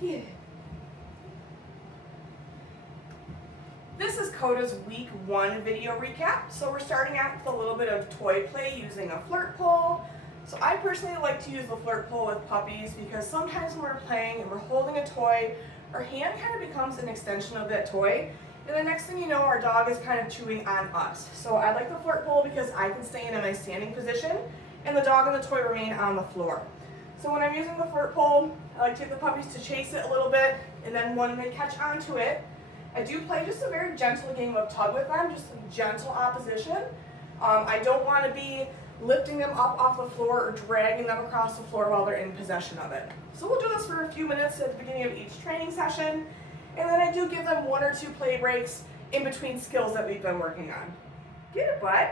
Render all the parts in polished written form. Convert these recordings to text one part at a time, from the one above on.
Get it. This is Koda's week 1 video recap. So we're starting out with a little bit of toy play using a flirt pole. So I personally like to use the flirt pole with puppies because sometimes when we're playing and we're holding a toy, our hand kind of becomes an extension of that toy. And the next thing you know, our dog is kind of chewing on us. So I like the flirt pole because I can stay in a nice standing position and the dog and the toy remain on the floor. So when I'm using the flirt pole, I like to get the puppies to chase it a little bit, and then when they catch onto it, I do play just a very gentle game of tug with them, just some gentle opposition. I don't want to be lifting them up off the floor or dragging them across the floor while they're in possession of it. So we'll do this for a few minutes at the beginning of each training session, and then I do give them 1 or 2 play breaks in between skills that we've been working on. Get it, bud.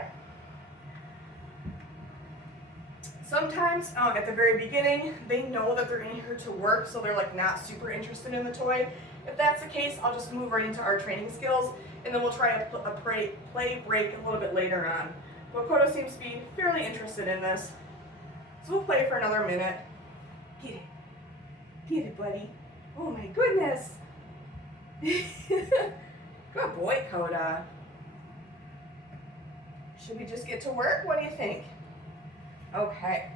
Sometimes at the very beginning, they know that they're in here to work, so they're like not super interested in the toy. If that's the case, I'll just move right into our training skills, and then we'll try a play break a little bit later on. But Koda seems to be fairly interested in this, so we'll play for another minute. Get it. Get it, buddy. Oh my goodness. Good boy, Koda. Should we just get to work? What do you think? Okay.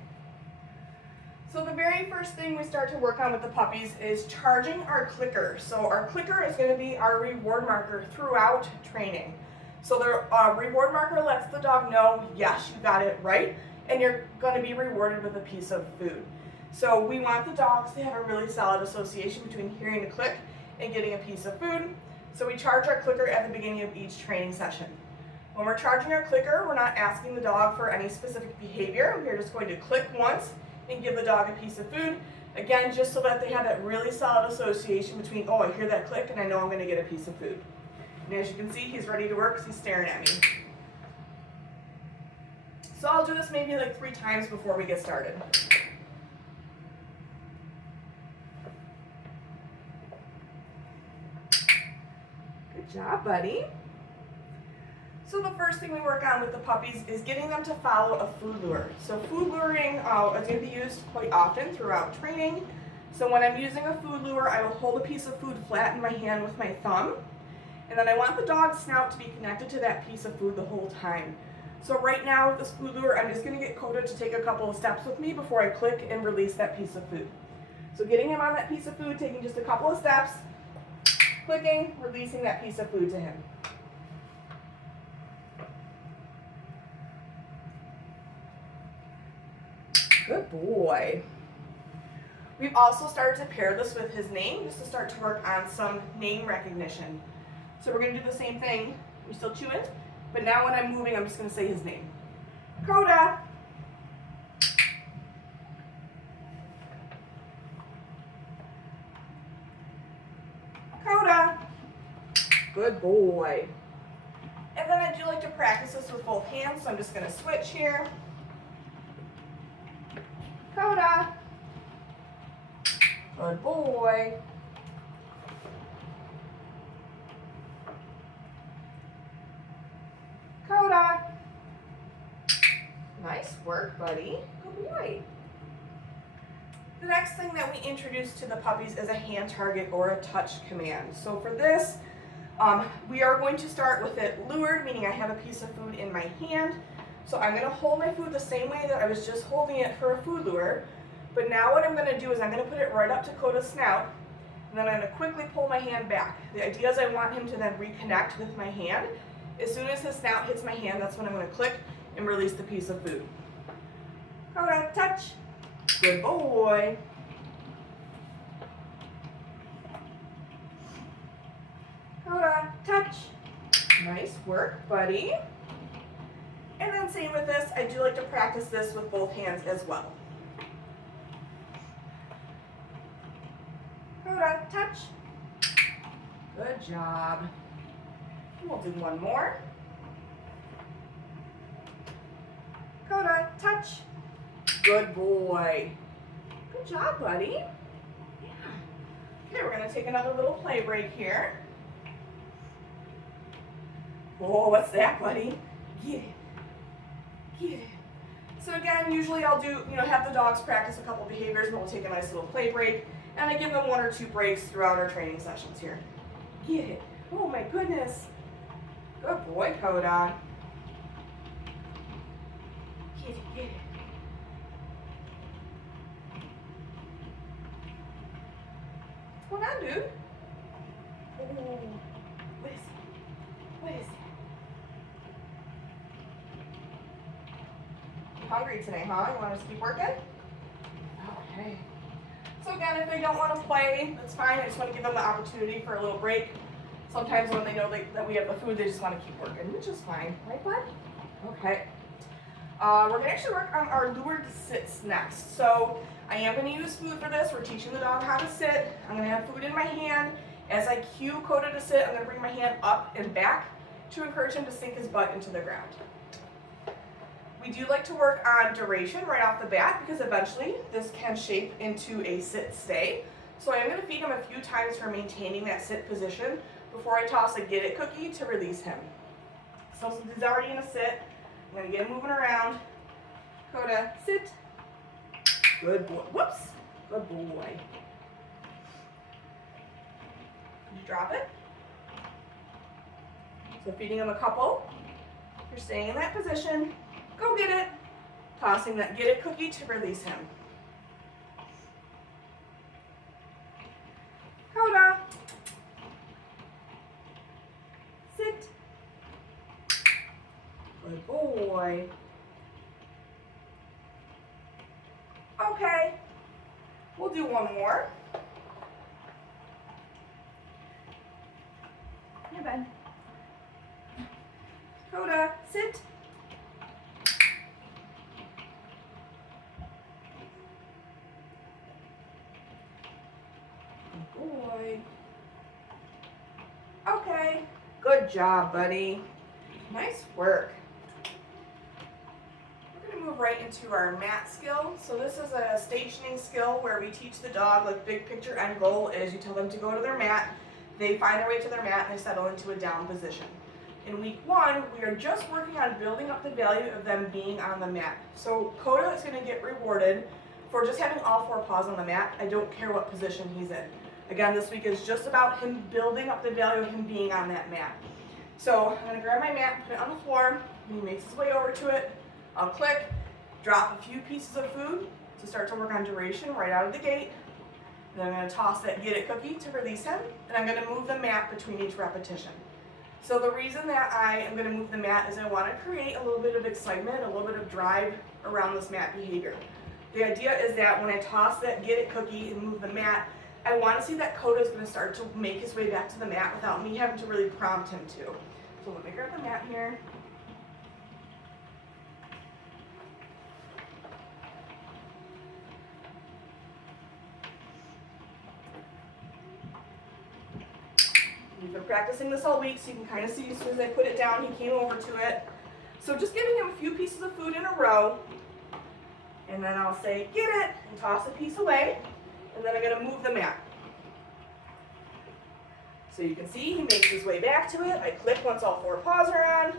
So the very first thing we start to work on with the puppies is charging our clicker. So our clicker is going to be our reward marker throughout training. So the reward marker lets the dog know, yes, you got it right, and you're going to be rewarded with a piece of food. So we want the dogs to have a really solid association between hearing the click and getting a piece of food. So we charge our clicker at the beginning of each training session. When we're charging our clicker, we're not asking the dog for any specific behavior. We're just going to click once and give the dog a piece of food. Again, just so that they have that really solid association between, oh, I hear that click and I know I'm going to get a piece of food. And as you can see, he's ready to work because he's staring at me. So I'll do this maybe like 3 times before we get started. Good job, buddy. So the first thing we work on with the puppies is getting them to follow a food lure. So food luring is going to be used quite often throughout training. So when I'm using a food lure, I will hold a piece of food flat in my hand with my thumb. And then I want the dog's snout to be connected to that piece of food the whole time. So right now with this food lure, I'm just going to get Koda to take a couple of steps with me before I click and release that piece of food. So getting him on that piece of food, taking just a couple of steps, clicking, releasing that piece of food to him. Good boy. We've also started to pair this with his name just to start to work on some name recognition. So we're going to do the same thing. We're still chewing, but now when I'm moving, I'm just going to say his name. Koda. Koda. Good boy. And then I do like to practice this with both hands, so I'm just going to switch here. Koda. Good boy. Koda. Nice work, buddy. Good boy. The next thing that we introduce to the puppies is a hand target or a touch command. So for this, we are going to start with it lured, meaning I have a piece of food in my hand. So I'm going to hold my food the same way that I was just holding it for a food lure. But now what I'm going to do is I'm going to put it right up to Koda's snout, and then I'm going to quickly pull my hand back. The idea is I want him to then reconnect with my hand. As soon as his snout hits my hand, that's when I'm going to click and release the piece of food. Koda, touch. Good boy. Koda, touch. Nice work, buddy. And then same with this, I do like to practice this with both hands as well. Koda, touch. Good job. We'll do one more. Koda, touch. Good boy. Good job, buddy. Yeah. Okay, we're going to take another little play break here. Oh, what's that, buddy? Get it. Get it. So again, usually I'll do, have the dogs practice a couple behaviors and we'll take a nice little play break. And I give them 1 or 2 breaks throughout our training sessions here. Get it. Oh my goodness. Good boy, Koda. Get it, get it. What's going on, dude? Oh, what is it? What is it? You hungry today, huh? You want us to keep working? Okay. So again, if they don't want to play, that's fine. I just want to give them the opportunity for a little break. Sometimes when they know that we have the food, they just want to keep working, which is fine. Right, bud? Okay. We're going to actually work on our lured sits next. So I am going to use food for this. We're teaching the dog how to sit. I'm going to have food in my hand. As I cue Koda to sit, I'm going to bring my hand up and back to encourage him to sink his butt into the ground. We do like to work on duration right off the bat because eventually this can shape into a sit-stay. So I am going to feed him a few times for maintaining that sit position before I toss a get it cookie to release him. So since he's already in a sit, I'm going to get him moving around. Koda, sit. Good boy. Whoops. Good boy. Did you drop it? So feeding him a couple. You're staying in that position. Go get it. Tossing that get it cookie to release him. Koda. Sit. Good boy. Okay. We'll do one more. Here, bud. Koda, sit. Good boy. Okay. Good job, buddy. Nice work. We're going to move right into our mat skill. So this is a stationing skill where we teach the dog, like big picture end goal is you tell them to go to their mat, they find their way to their mat and they settle into a down position. In week 1, we are just working on building up the value of them being on the mat. So Koda is going to get rewarded for just having all 4 paws on the mat. I don't care what position he's in. Again, this week is just about him building up the value of him being on that mat. So I'm going to grab my mat, put it on the floor, and he makes his way over to it. I'll click, drop a few pieces of food to start to work on duration right out of the gate. Then I'm going to toss that get it cookie to release him, and I'm going to move the mat between each repetition. So the reason that I am going to move the mat is I want to create a little bit of excitement, a little bit of drive around this mat behavior. The idea is that when I toss that get it cookie and move the mat, I want to see that Koda is going to start to make his way back to the mat without me having to really prompt him to. So let me grab the mat here. We've been practicing this all week, so you can kind of see as soon as I put it down, he came over to it. So just giving him a few pieces of food in a row, and then I'll say, get it, and toss a piece away, and then I'm going to move the mat. So you can see he makes his way back to it. I click once all 4 paws are on,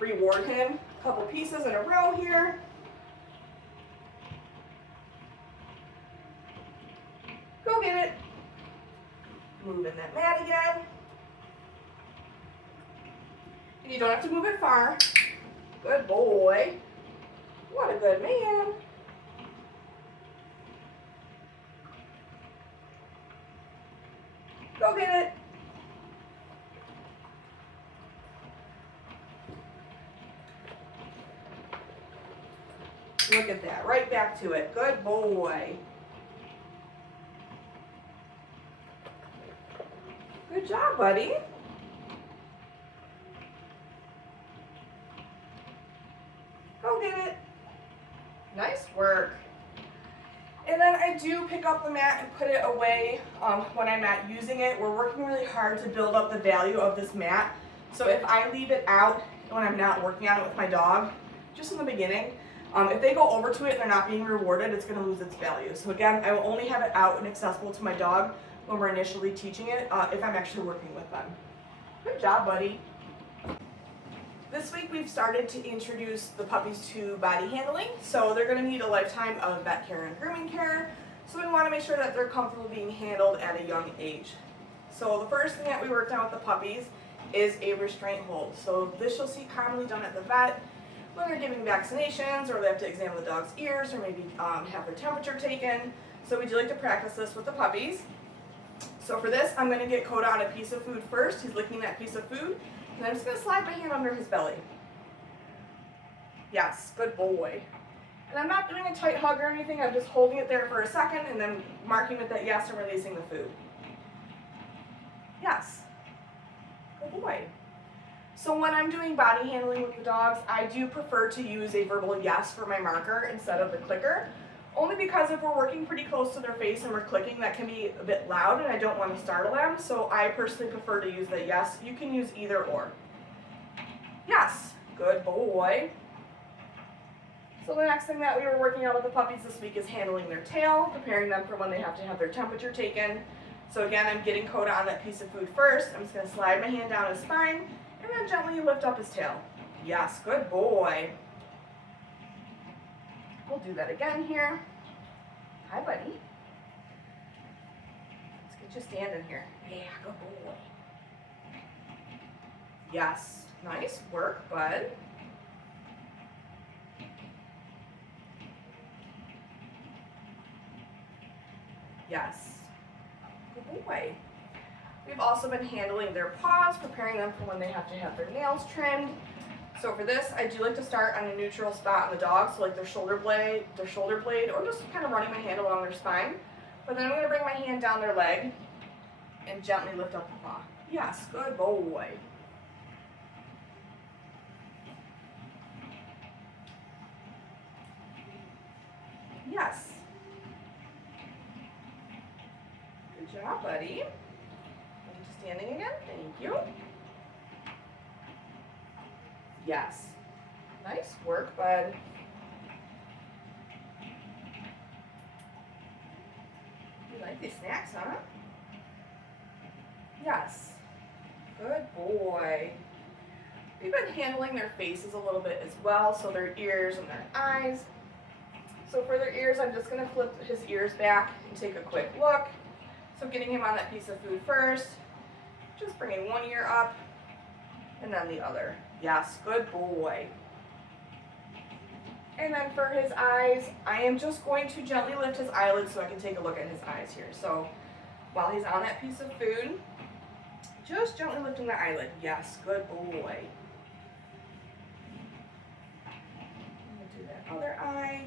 reward him a couple pieces in a row here. Go get it. Moving that mat again. And you don't have to move it far. Good boy. What a good man. Go get it. Look at that. Right back to it. Good boy. Good job, buddy. Go get it. Nice work. And then I do pick up the mat and put it away when I'm not using it. We're working really hard to build up the value of this mat. So if I leave it out when I'm not working on it with my dog, just in the beginning, if they go over to it and they're not being rewarded, it's going to lose its value. So again, I will only have it out and accessible to my dog when we're initially teaching it, if I'm actually working with them. Good job, buddy. This week we've started to introduce the puppies to body handling, so they're going to need a lifetime of vet care and grooming care. So we want to make sure that they're comfortable being handled at a young age. So the first thing that we worked on with the puppies is a restraint hold. So this you'll see commonly done at the vet when they're giving vaccinations, or they have to examine the dog's ears, or maybe have their temperature taken. So we do like to practice this with the puppies. So for this, I'm going to get Koda on a piece of food first. He's licking that piece of food, and I'm just going to slide my hand under his belly. Yes, good boy. And I'm not doing a tight hug or anything, I'm just holding it there for a second and then marking with that yes and releasing the food. Yes, good boy. So when I'm doing body handling with the dogs, I do prefer to use a verbal yes for my marker instead of the clicker. Only because if we're working pretty close to their face and we're clicking, that can be a bit loud and I don't want to startle them. So I personally prefer to use the yes. You can use either or. Yes, good boy. So the next thing that we were working on with the puppies this week is handling their tail, preparing them for when they have to have their temperature taken. So again, I'm getting Koda on that piece of food first. I'm just going to slide my hand down his spine and then gently lift up his tail. Yes, good boy. We'll do that again here. Hi, buddy. Let's get you standing here. Yeah, good boy. Yes, nice work, bud. Yes, good boy. We've also been handling their paws, preparing them for when they have to have their nails trimmed. So for this, I do like to start on a neutral spot on the dog, so like their shoulder blade, or just kind of running my hand along their spine. But then I'm going to bring my hand down their leg and gently lift up the paw. Yes, good boy. Yes. Good job, buddy. Get you standing again. Thank you. Yes. Nice work, bud. You like these snacks, huh? Yes. Good boy. We've been handling their faces a little bit as well, so their ears and their eyes. So for their ears, I'm just going to flip his ears back and take a quick look. So getting him on that piece of food first, just bringing one ear up and then the other. Yes, good boy. And then for his eyes, I am just going to gently lift his eyelids so I can take a look at his eyes here. So while he's on that piece of food, just gently lifting the eyelid. Yes, good boy. I'm going to do that other eye.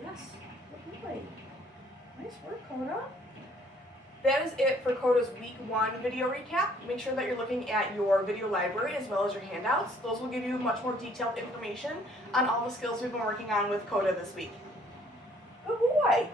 Yes, good boy. Nice work, Koda. That is it for Koda's week 1 video recap. Make sure that you're looking at your video library as well as your handouts. Those will give you much more detailed information on all the skills we've been working on with Koda this week. Good boy.